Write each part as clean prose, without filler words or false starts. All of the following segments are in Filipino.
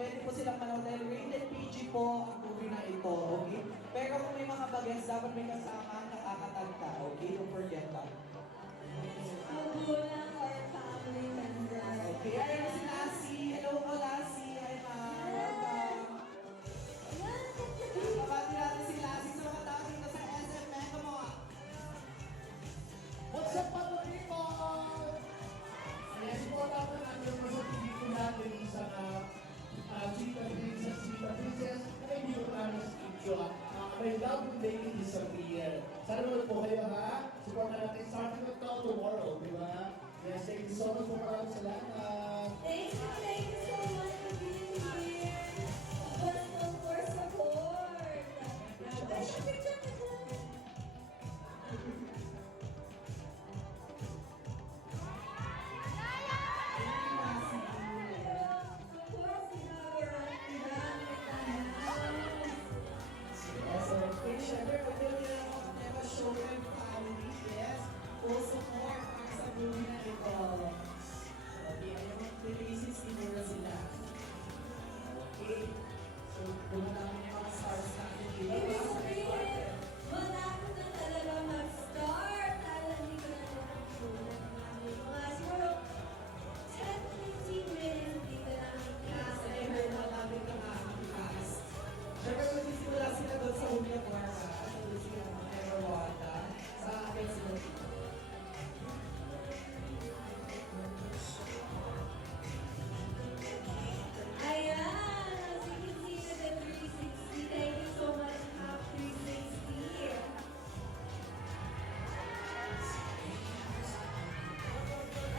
pwede po silang manood dahil rated PG po ang movie na ito, okay? Pero kung may mga bagets, dapat may kasama nakakatanda, okay? Don't forget that. Magulang or family member. Okay, ayan si Lassie. Hello po, Lassie. Hi, ma'am. Welcome. Kapati natin si Lassie sa mga tao dito sa SM Mega Mall. What's up, mga people? Yes po, dapat nandiyan mo sa TV natin sa Chita Princess, Chita Princess, na hindi ko namin screenshot. May love day disappear. Sana naman po kayo ha. Support natin starting with tomorrow, di ba? Yes, thank you so much po maraming salamat. Thank you so much for being here. But for support. Picture ka dyan. Of course, we have our Iran Yes, okay. Siyempre, pagdating na ako ng Neva Show and Family, yes. Full support para sa movie na ito. Okay, ayun ang releases, inura sila. Okay. So, puno namin yung mga stars natin dito. Ibig sabihin, malapit na talaga mag-start. Dahil hindi ko na nakasulat namin. Mga siguro 10-15 minutes hindi ko namin Yes, klase. I heard na namin ng aking cast. Siyempre, magsisimula sila doon sa Ulia Guarda. Sa Lucia, Neva Wanda. Sa akin sila dito. Ayan! As you can see with the 360, thank you so much, Hap 360.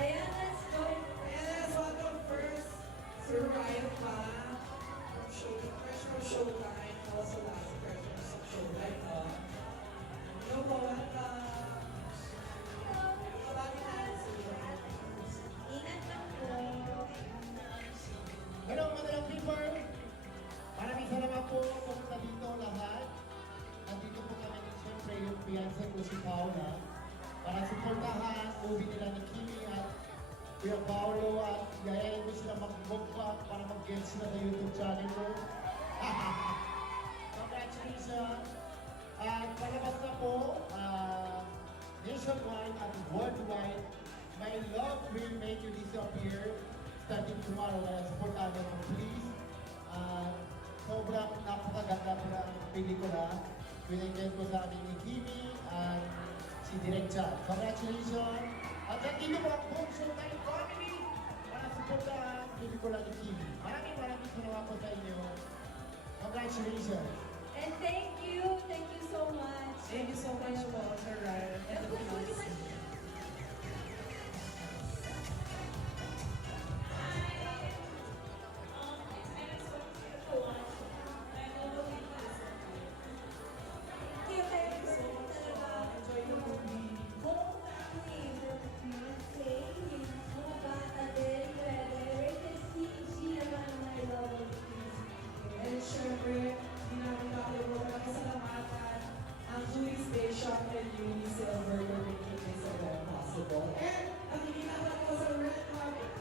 Ayan, let's go. And let's welcome first Sir Ryan Pa from Showtime, fresh from Showtime, also last fresh from Showtime. Hello po, welcome. Kabati natin si Ryan. Ingat lang po. Hello, mga people! Maraming salamat po pumunta dito lahat. Nandito po kami siyempre yung fiancé ko si Paula para supportahan movie nila ni Kimi at Kuya Paolo at yayain ko sila mag-mukbang para mag-get sila sa YouTube channel ko. Congratulations! At palabas na po, nationwide at worldwide, my love will make you disappear starting tomorrow. Kaya supportahan nyo naman, please. Sobrang napakaganda po ng pelikula. Pinagyan ko sa amin ni Kimi at si Direk Chan. Congratulations! At nandito po ang buong Showtime family para supportahan ang pelikula ni Kimi. Maraming salamat po sa inyo. Congratulations! And thank you so much. Thank you so much po, Sir Ryan. And the fiancé. Thank you, talaga. Enjoy the movie. Buong family, the fiancé, mga bata din, rated PG naman ang my love. And syempre, hindi namin nakalimutan ang pasalamatan ang Julie Station and Uni Silver for making this event possible. And ang ikinakalat ko sa red carpet,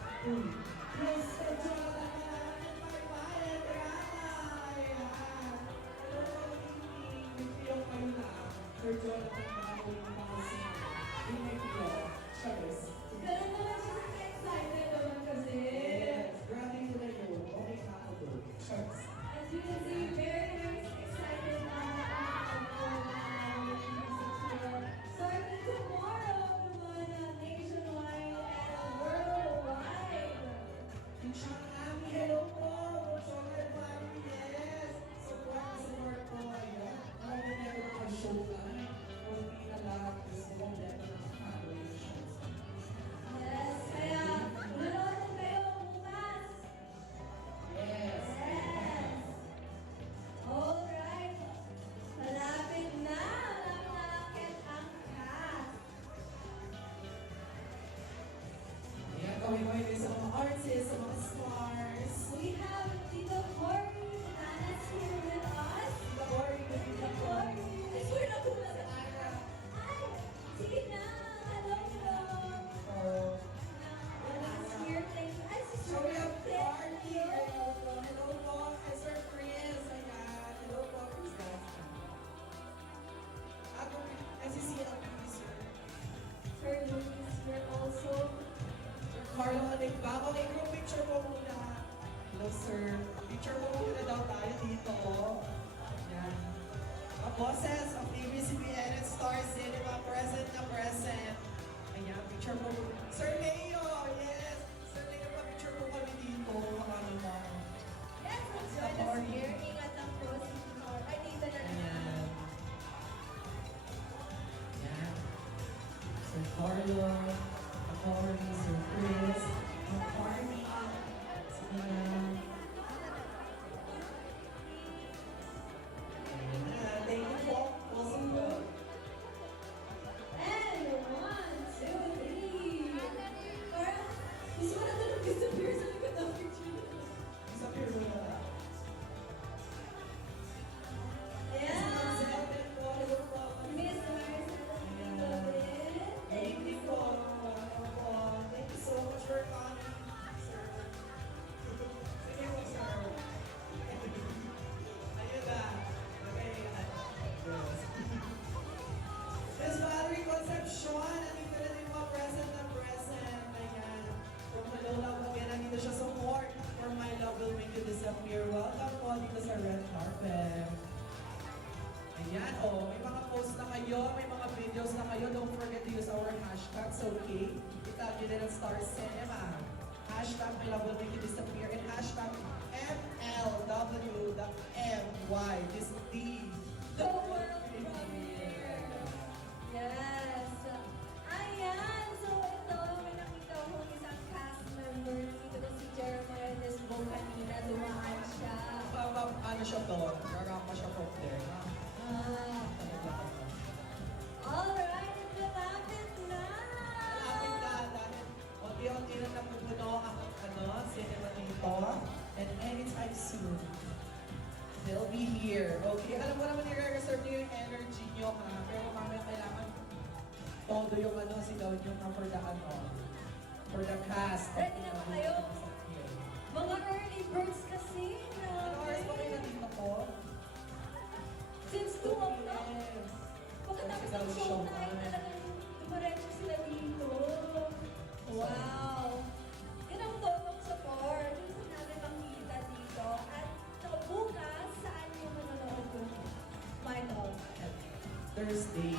Mr. Jonathan Manang, my pilot, Ranay! Hello, good evening. Yung kayo na, Sir Jonathan Manang, yung mga sino. Hindi ko. Cheers. Pero naman siya excited naman kasi. Yes, grabe nila yun. Okay na ako doon. Cheers. As you can see, very excited na starting tomorrow naman nationwide and worldwide. Chang Ami, hello po! Chocolate Family, yes! Support po, ayan. Alam mo na ito mga show na. Kung hindi na lahat, gusto kong leto ng family shows. Yes, kaya manood kayo bukas. Yes! Yes. Alright. Malapit na akit ang cast. Ayan, kawin-kawin din sa mga artists, sa mga stars. We have Tito Cory Anas here with us. Boring na Tito Cory. I swear na kulang sa Ara. Ay! Sige na! Hello, hello! Oh. Anas here, thank you. Ay, si So we have Thank Barney. you. Hello, bumalik ba? Okay, group picture po muna. Hello, sir. Picture po muna daw tayo dito. Yan. Mga bosses of ABS-CBN and Star Cinema, present na present. Ayan, picture po muna. Sir Leo, yes! Sir Leo, pa-picture po kami dito. Ano na. Yes, enjoy the spear. Ingat ang pros. Ay, dito na lang. Ayan. Ayan. Sir Carlo, Atty. Sir Chris, Atty. Sige na. Ayan. Thank you po. Awesome po. And 1, 2, 3. Parang, gusto ko na ito nag-disappear sa likod ng picture. Disappear mo na lang. Ayan. Selfie po. Hello po. Miss Marcel, thank you po. po. Thank you so much for coming, sir. Sige po, sir. Ayun na. Okay. Yes. Miss Valerie Concepcion, nandito na din mga present na present. Ayan. From Hello Love again, nandito siya support for My Love Will Make You Disappear. Welcome po dito sa red carpet. Ayan, oh, may mga posts na kayo, may mga videos na kayo. Don't forget to use our hashtags, okay? Itag nyo din ang Star Cinema. Hashtag My Love Will Make You Disappear and hashtag MLW.MY. This is The world premiere. Yes. Ayan. So, ito, may nakita ko isang cast member. Nakita ko si Jeremiah Desbo kanina. Dumaan siya. Ano siya to? Rarapa siya from there. Ah. Alright, malapit na. Malapit na dahil unti-unti na napupuno ang cinema dito. And anytime soon, they'll be here. Okay, alam mo naman i-reserve niyo yung energy niyo ha. Pero mamaya kailangan todo yung sigaw niyo na for the cast. Ready na ba kayo? Mga early birds kasi. Ano oras ba kayo nandito po? Since 2 o'clock. Yes. Pagkatapos ng showtime, talagang dumaretso sila dito. Wow! Yan ang total support. Gusto namin makita dito. At bukas, saan yung manonood ko? My love. Thursday.